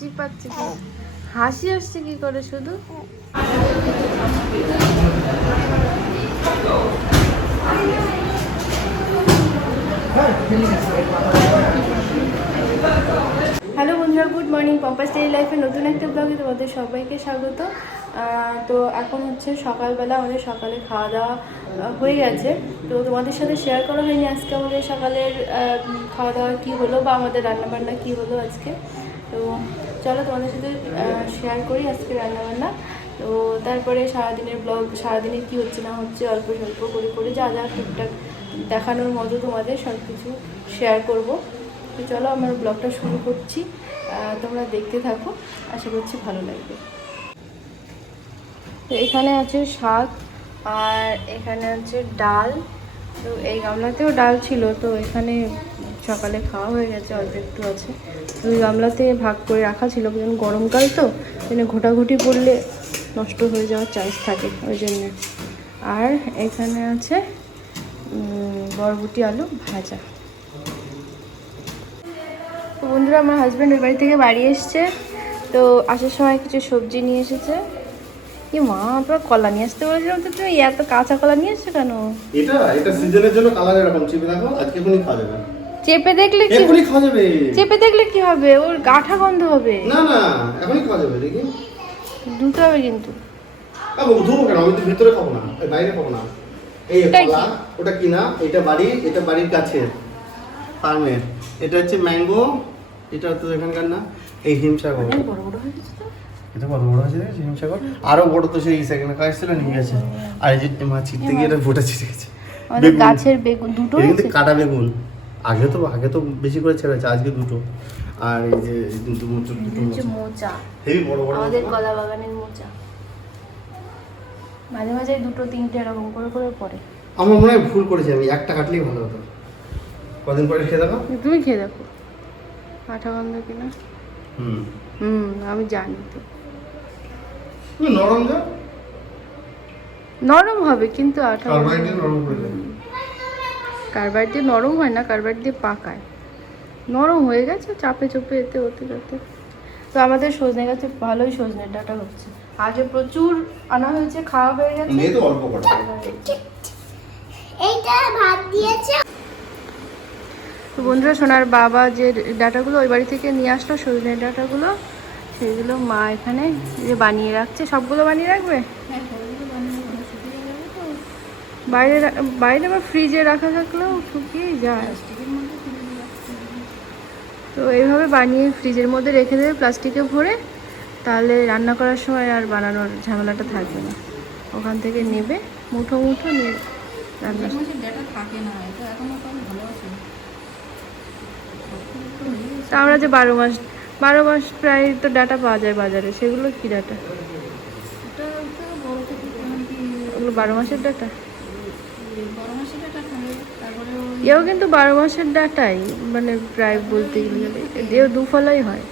হাসি পাচ্ছে কি? হাসি আসছে কি করে শুধু? হ্যালো বন্ধুরা গুড মর্নিং পম্পাস ডেলি লাইফে নতুন একটা ব্লগে তোমাদের সবাইকে স্বাগত। তো এখন হচ্ছে সকালবেলা আমাদের সকালে খাওয়া দাওয়া হয়ে গেছে। তো তোমাদের সাথে শেয়ার করা হয়নি আজকে আমাদের সকালের খাওয়া দাওয়া কী হলো বা আমাদের রান্নাবান্না কী হলো আজকে? তো চলো তোমাদের সাথে শেয়ার করি আজকে রান্নাবান্না। তো তারপরে সারাদিনের ব্লগ সারাদিনে কী হচ্ছে না হচ্ছে, অল্প স্বল্প করে করে যা যা টুকটাক দেখানোর মতো তোমাদের সব কিছু শেয়ার করব। তো চলো আমার ব্লগটা শুরু করছি। তোমরা দেখতে থাকো, আশা করছি ভালো লাগবে। তো এখানে আছে শাক আর এখানে আছে ডাল। তো এই গামলাতেও ডাল ছিল, তো এখানে সকালে খাওয়া হয়ে গেছে, অল্প একটু আছে। দুই গামলাতে ভাগ করে রাখা ছিল, কারণ গরমকাল তো এখানে ঘোটাঘুটি পড়লে নষ্ট হয়ে যাওয়ার চান্স থাকে ওই জন্য। আর এখানে আছে বরবটি আলু ভাজা। তো বন্ধুরা, আমার হাজব্যান্ড ওই বাড়ি থেকে বাড়ি এসছে, তো আসার সময় কিছু সবজি নিয়ে এসেছে। কি মা, তোর কলা নিয়ে আসতে বলেছিলাম তো তুমি এত কাঁচা কলা নিয়ে এসছো কেন? এটা এটা সিজনের জন্য কালার এরকম চিপে দেখো, আজকে এখনই খাওয়া যাবে। চেপে দেখলে কি এখনই খাওয়া যাবে। চেপে দেখলে কি হবে? ওর গাঠা গন্ধ হবে। না না এখনই খাওয়া যাবে দেখি। দুটো হবে কিন্তু। আমি ধুবো কেন? আমি তো ভিতরে খাব না এই বাইরে খাব না। এই? কলা ওটা কিনা এটা বাড়ির এটা বাড়ির কাছের ফার্মের। এটা হচ্ছে ম্যাঙ্গো এটা তো এখানকার না এই হিমসাগর। বড় বড় এটা কত বড় দেখেছিস হিমসাগর। আরও বড় তো সেই সেখানে কাজ ছিল নিয়ে গেছে। আর এই যে মাছ ছিটতে গিয়ে এটা ভোটা ছিটে গেছে। গাছের বেগুন দুটো হয়েছে কাটা বেগুন। আগে তো আগে তো বেশি করে ছেড়েছে আজকে দুটো। আর এই যে দুটো হচ্ছে মোচা। হেভি বড় বড় আমাদের কলা বাগানের মোচা। মাঝে মাঝে দুটো তিনটে এরকম করে করে পড়ে। আমার মনে হয় ভুল করেছি আমি একটা কাটলেই ভালো হতো। কদিন পরে খেয়ে দেখো তুমি খেয়ে দেখো। আঠা গন্ধ কিনা হুম। হুম আমি জানি তো। নরম যা নরম হবে কিন্তু আঠা নরম করে কার্বাইড দিয়ে নরম হয় না কারবার দিয়ে পাকায়। নরম হয়ে গেছে চাপে চপে এতে হতে হতে তো আমাদের সজনে গাছে ভালোই সজনে ডাটা হচ্ছে। আগে প্রচুর আনা হয়েছে খাওয়া হয়ে গেছে। মেয়ে তো অল্প কটা। এইটা ভাত দিয়েছে। তো বন্ধুরা সোনার বাবা যে ডাটাগুলো ওই বাড়ি থেকে নিয়ে আসলো সজনে ডাটাগুলো সেগুলো মা এখানে যে বানিয়ে রাখছে সবগুলো বানিয়ে রাখবে? বাইরে বাইরে আবার ফ্রিজে রাখা থাকলেও শুকিয়ে যায়। তো এইভাবে বানিয়ে ফ্রিজের মধ্যে রেখে দেবে প্লাস্টিকে ভরে। তাহলে রান্না করার সময় আর বানানোর ঝামেলাটা থাকবে না। ওখান থেকে নেবে মুঠো মুঠো নিয়ে রান্না তা আমরা যে বারো মাস বারো মাস প্রায় তো ডাটা পাওয়া যায় বাজারে সেগুলো কি ডাটা ওগুলো বারো মাসের ডাটা এও কিন্তু বারো মাসের ডাটাই মানে প্রায় বলতে গেলে। এও দুফলাই হয়।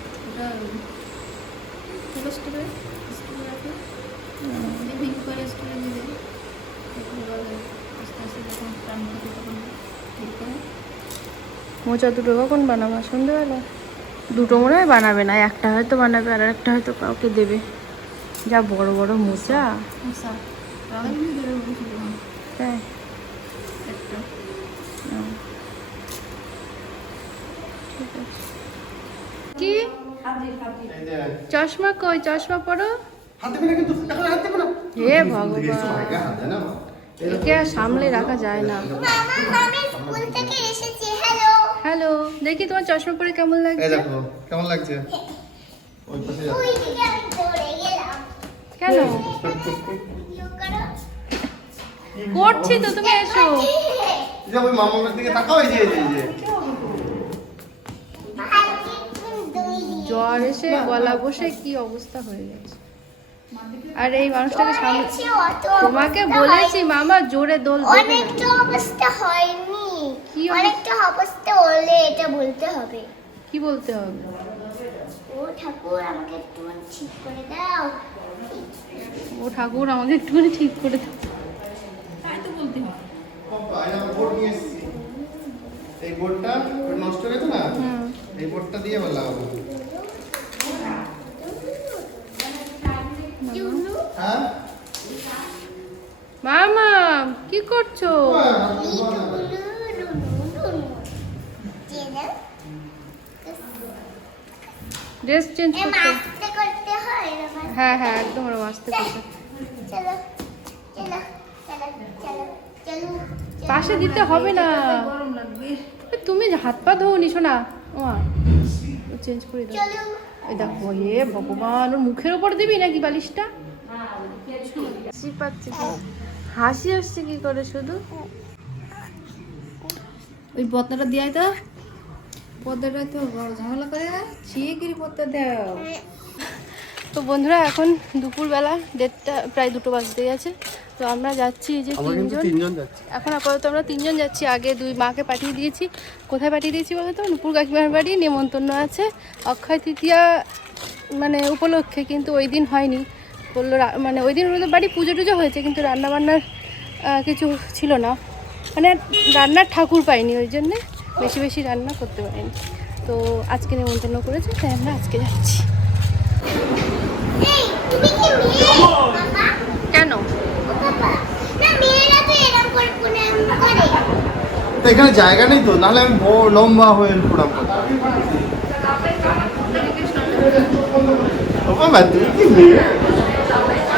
মোচা দুটো কখন বানাবো সন্ধ্যেবেলা? দুটো মনে হয় বানাবে না, একটা হয়তো বানাবে আর একটা হয়তো কাউকে দেবে। যা বড় বড় মোচা। হ্যাঁ ও। ঠিক আছে। কি এই যে, চশমা কই? চশমা পরো? হাত দেবে না কিন্তু এখন হাত দেবে না। হে ভগবান। একে আর সামলে রাখা যায় না। মামা আমি স্কুল থেকে এসেছি। হ্যালো হ্যালো দেখি তোমার চশমা পরে কেমন লাগছে? দেখো কেমন লাগছে? কেন? করছি তো তুমি এসো। মামার দিকে তাকাও এই যে। জ্বর এসে গলা বসে কি অবস্থা হয়ে গেছে। আর এই মানুষটাকে সামনে তোমাকে বলেছি মামা জোরে দোল। অনেকটা অবস্থা হয়নি। কি অবস্থা? অনেকটা অবস্থা হলে এটা বলতে হবে। কি বলতে হবে? ও ঠাকুর আমাকে একটু ঠিক করে দাও। ও ঠাকুর আমাকে একটুখানি ঠিক করে দাও। এই আমার বোর্ড নিয়ে এই বোর্ডটা নষ্ট হয়ে গেছে না? এই বোর্ডটা দিয়ে এবার লাগাবো করছ? ড্রেস চেঞ্জ করছ? মাস্তে করতে হয় হ্যাঁ হ্যাঁ একদম চলো চলো চলো পাশে দিতে হবে না। তুমি হাত পা ধোও নিছো না ও চেঞ্জ করে দাও। ওই দেখো এ ভগবান ওর মুখের ওপর দিবি নাকি বালিশটা? হাসি পাচ্ছে কি? হাসি আসছে কি করে শুধু? ওই পদ্মাটা দিয়ে তো। পদ্মাটা তো বড় ঝামেলা করে ছিয়ে গিরি পদ্মা দাও। তো বন্ধুরা এখন দুপুরবেলা দেড়টা প্রায় দুটো বাজতে গেছে তো আমরা যাচ্ছি যে তিনজন। তিনজন এখন আপাতত আমরা তিনজন যাচ্ছি। আগে দুই মাকে পাঠিয়ে দিয়েছি। কোথায় পাঠিয়ে দিয়েছি বলতো? নুপুর কাকিমার বাড়ি নেমন্তন্ন আছে। অক্ষয় তৃতীয়া মানে উপলক্ষে কিন্তু ওই দিন হয়নি। বলল মানে ওই দিন ওদের বাড়ি পুজো টুজো হয়েছে কিন্তু রান্নাবান্নার কিছু ছিল না। মানে রান্নার ঠাকুর পাইনি ওই জন্যে বেশি বেশি রান্না করতে পারিনি। তো আজকে নেমন্তন্ন করেছে তাই আমরা আজকে যাচ্ছি। এই তুমি কি মেয়ে? বাবা কেন? এখানে জায়গা নেই তো নাহলে আমি বড় লম্বা হয়ে প্রণাম করতাম। বাবা তুমি কি মেয়ে এই দেখো, দেখো, দেখো মা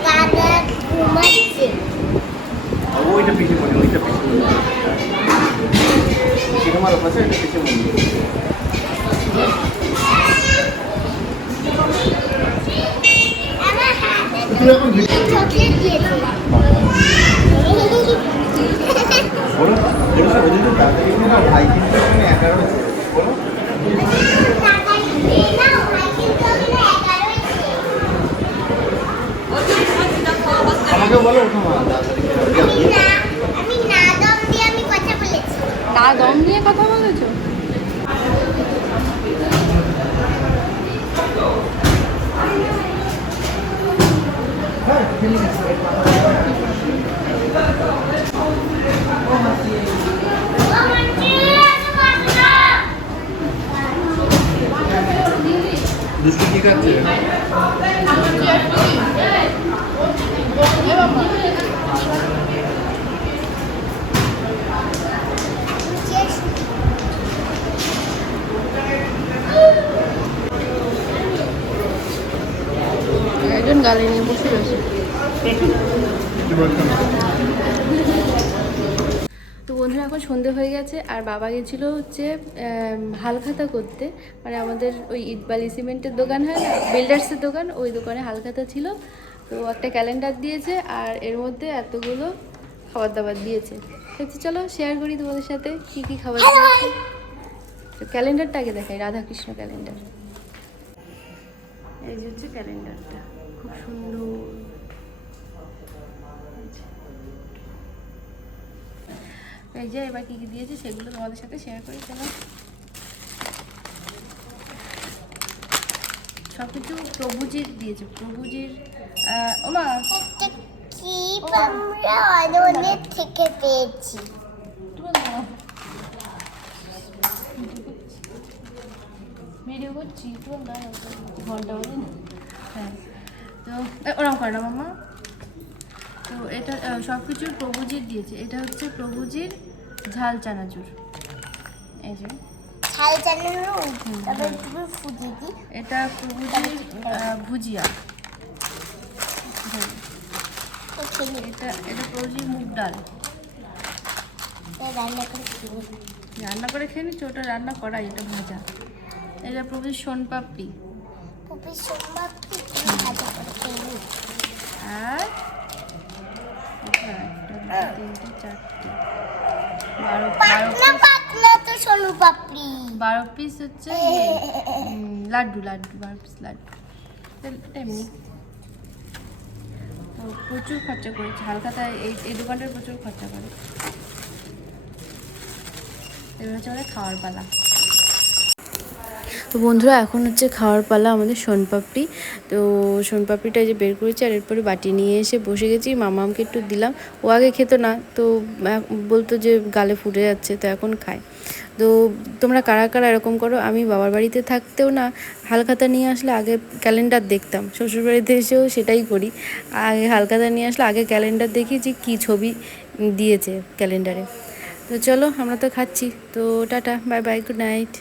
আমাকে বলো ওঠো মা। না দম নিয়ে কথা বলেছ? দুষ্টু কি খাচ্ছে একজন গালে নিয়ে বসে রয়েছে কি বলছো না তো বন্ধুরা এখন সন্ধে হয়ে গেছে আর বাবা গেছিল হচ্ছে হালখাতা করতে। মানে আমাদের ওই ইট বালি সিমেন্টের দোকান হয় না বিল্ডার্সের দোকান ওই দোকানে হালখাতা ছিল। তো একটা ক্যালেন্ডার দিয়েছে আর এর মধ্যে এতগুলো খাবার দাবার দিয়েছে চলো শেয়ার করি তোমাদের সাথে কি কি খাবার দিয়েছে। তো ক্যালেন্ডারটা আগে দেখাই রাধাকৃষ্ণ ক্যালেন্ডার। এই যে হচ্ছে ক্যালেন্ডারটা খুব সুন্দর। এই যে এবার কি কি দিয়েছে সেগুলো তোমাদের সাথে শেয়ার করি চলো সব কিছু প্রভুজির দিয়েছে প্রভুজির ওমা। আমরা অনেক থেকে পেয়েছি। ভিডিও করছি তো ঘণ্টা হ্যাঁ। তো এ, ওরম করে না মামা তো এটা সব কিছুর প্রভুজির দিয়েছে। এটা হচ্ছে প্রভুজির ঝাল চানাচুর। এই যে। ফুটি দি এটা প্রভুজির ভুজিয়া। এটা এটা প্রভুজির মুগ ডাল। রান্না করে খেয়ে করে নিচ্ছি ওটা রান্না করাই এটা ভাজা। এটা প্রভুজির সোনপাপড়ি। করে আর এটা একটা, তিনটে চারটে বারো পিস হচ্ছে লাড্ডু লাড্ডু বারো পিস লাড্ডু। এমনি তো প্রচুর খরচা করেছে। হালখাতায় এই এই দোকানটার প্রচুর খরচা করে। এবার হচ্ছে আমাদের খাওয়ার পালা। তো বন্ধুরা, এখন হচ্ছে খাওয়ার পালা আমাদের সোনপাপড়ি। তো সোনপাপড়িটা যে বের করেছি আর এরপরে বাটি নিয়ে এসে বসে গেছি। মামামকে একটু দিলাম। ও আগে খেতো না, তো বলতো যে গালে ফুটে যাচ্ছে, তো এখন খায়। তো তোমরা কারা কারা এরকম করো, আমি বাবার বাড়িতে থাকতেও না, হালখাতা নিয়ে আসলে আগে ক্যালেন্ডার দেখতাম। শ্বশুরবাড়িতে এসেও সেটাই করি। আগে হালখাতা নিয়ে আসলে আগে ক্যালেন্ডার দেখি যে কী ছবি দিয়েছে ক্যালেন্ডারে। তো চলো, আমরা তো খাচ্ছি। তো tata, bye bye, good night.